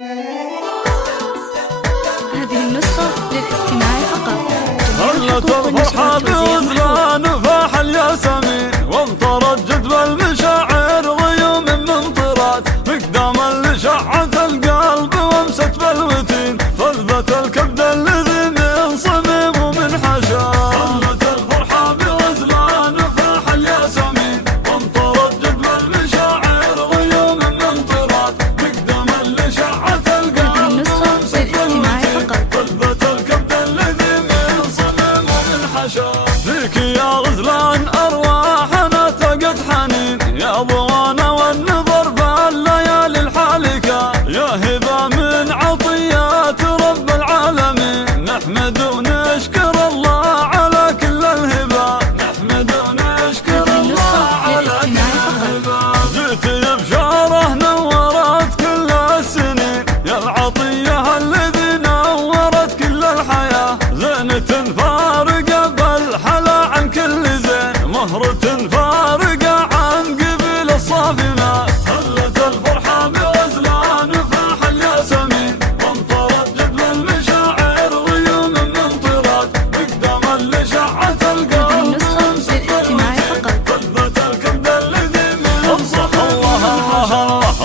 هذه النسخة للاستماع فقط. هلت الفرحة بغزلان فاح الياسمين، وامطرت جدب المشاعر غيوم من طرات، مقدام اللي شعت القلب وامست بالوتين، فلذت الكبد الذي من صميم ومن حشا. هلت الفرحة بغزلان فاح الياسمين، وامطرت جدب المشاعر غيوم من طرات، مقدام اللي شعت القلب وامست بالوتين، فلذت الكبد الذي من صميم ومن حشا. فيك يا غزلان أرواحنا تقت حنين، يا ضوانا والنظر بالليالي الحالكة، يا هبة من عطيات رب العالمين، نحمد ونشكر الله على كل الهبة، نحمد ونشكر الله على كل الهبة. جئت بشارة نورت كل السنين، يا العطية الذي نورت كل الحياة، زينة فارقة بالحلا عن كل زين، مهرة فارقة عن قبيل الصافنات. هلت الفرحة بغزلان فاح الياسمين، وامطرت جدب المشاعر غيوم من طرات، مقدام اللي شعت القلب وامست بالوتين، فلذت الكبد الذي من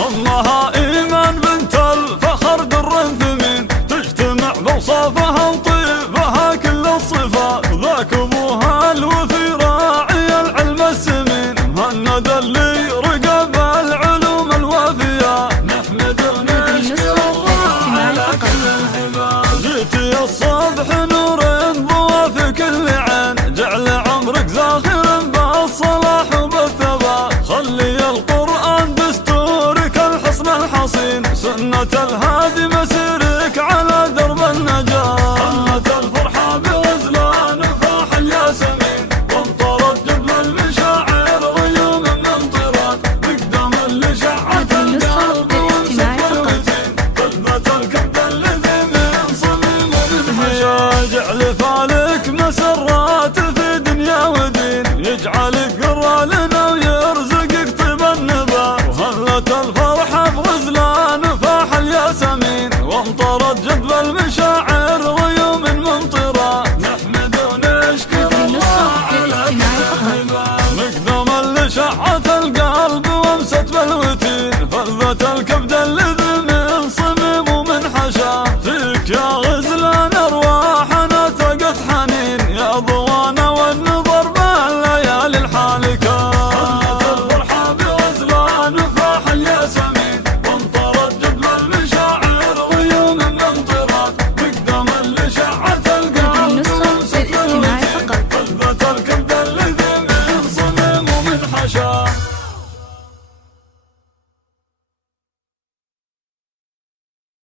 الله إيمان بنت الفخر در ثمين، تجتمع بوصافها وطيبها كل الصفات، ذاك ابوها الوفي راعي العلم السمين، مهند اللي رقب العلوم الوافية، نحمد ونشكر الله على كل الهبة. جيتي الصبح نور ضوى في كل عين، جعل عمرك زاخر بالصلاح وبالثبات، خلي القرآن دستورك الحصن الحصين، سنة الهادي مسيرك على درب النجاة. هلت الفرحة بغزلان فاح الياسمين، وامطرت جدب المشاعر غيوم من طرات، مقدام اللي شعت القلب وامست بالوتين، فلذت الكبد الذي من صميم ومن حشا. جعل فالك مسرات في دنيا ودين، يجعلك قرى لنا ويرزقك طيب النبات، وهلت الفرحة بغزلان فاح الياسمين، وامطرت جدب المشاعر غيوم من طرات، نحمد ونشكر الله على كل الهبة. مقدام اللي شعت القلب وامست بالوتين، فلذت الكبد اللي